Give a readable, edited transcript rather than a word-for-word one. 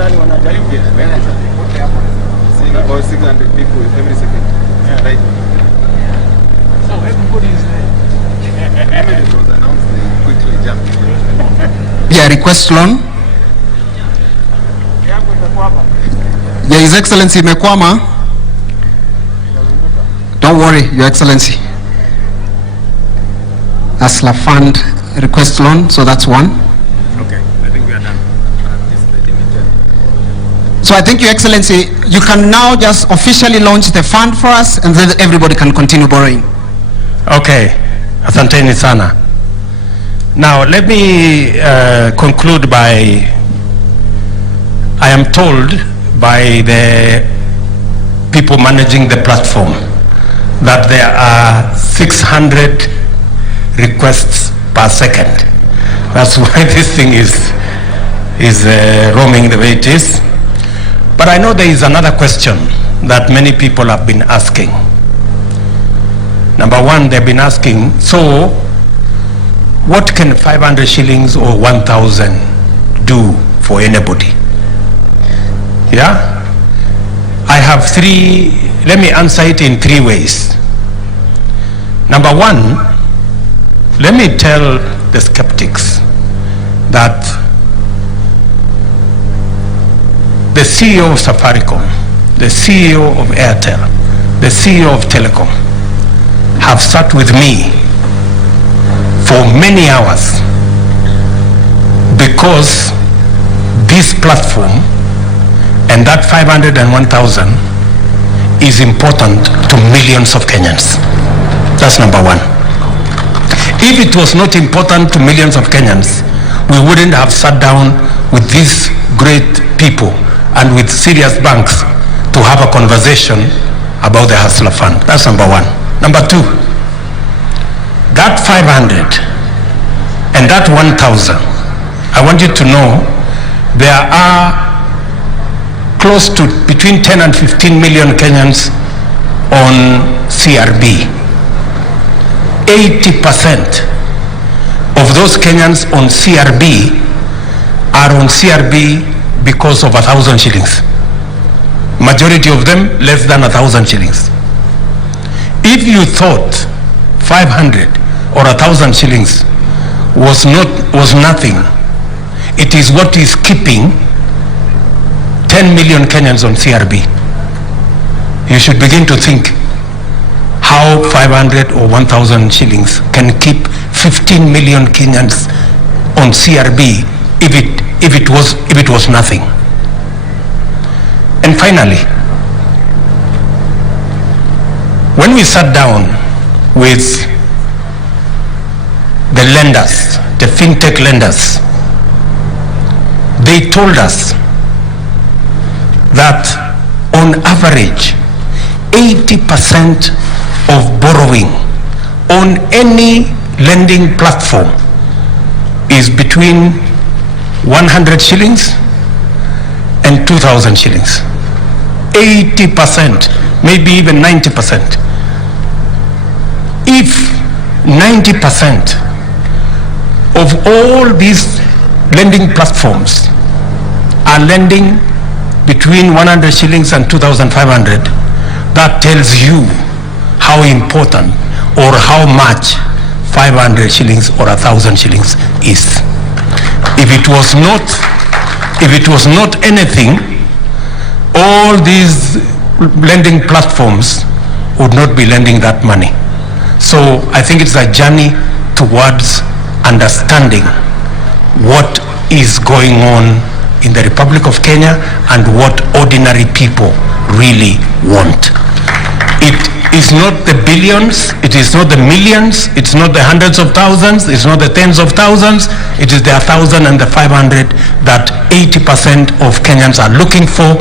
Seeing about 600 people every second. Yeah. Right. So everybody is there. When it was announced, they quickly jumped in. Yeah, request loan. Yeah, His Excellency imekwama. Don't worry, Your Excellency. Hustler Fund request loan, so that's one. Okay, I think we are done. So I think, Your Excellency, you can now just officially launch the fund for us, and then everybody can continue borrowing. Okay, asanteni sana. Now let me conclude by, I am told by the people managing the platform that there are 600 requests per second. That's why this thing is roaming the way it is. But I know there is another question that many people have been asking. Number one, they've been asking, so what can 500 shillings or 1,000 do for anybody? Yeah? I have let me answer it in three ways. Number one, let me tell the skeptics that the CEO of Safaricom, the CEO of Airtel, the CEO of Telecom have sat with me for many hours because this platform and that 500 and 1,000 is important to millions of Kenyans. That's number one. If it was not important to millions of Kenyans, we wouldn't have sat down with these great people and with serious banks to have a conversation about the Hustler Fund. That's number one. Number two, that 500 and that 1,000, I want you to know there are close to between 10 and 15 million Kenyans on CRB. 80% of those Kenyans on CRB are on CRB because of 1,000 shillings. Majority of them less than 1,000 shillings. If you thought 500 or 1,000 shillings was nothing, it is what is keeping 10 million Kenyans on CRB. You should begin to think how 500 or 1,000 shillings can keep 15 million Kenyans on CRB if it was nothing. And finally, when we sat down with the lenders, the fintech lenders, they told us that on average 80% of borrowing on any lending platform is between 100 shillings and 2,000 shillings. 80%, maybe even 90%. If 90% of all these lending platforms are lending between 100 shillings and 2,500, that tells you how important or how much 500 shillings or 1,000 shillings is. If it was not anything, all these lending platforms would not be lending that money. So I think it's a journey towards understanding what is going on in the Republic of Kenya and what ordinary people really want. It is not the billions, it is not the millions, it's not the hundreds of thousands, it's not the tens of thousands, it is the 1,000 and the 500 that 80% of Kenyans are looking for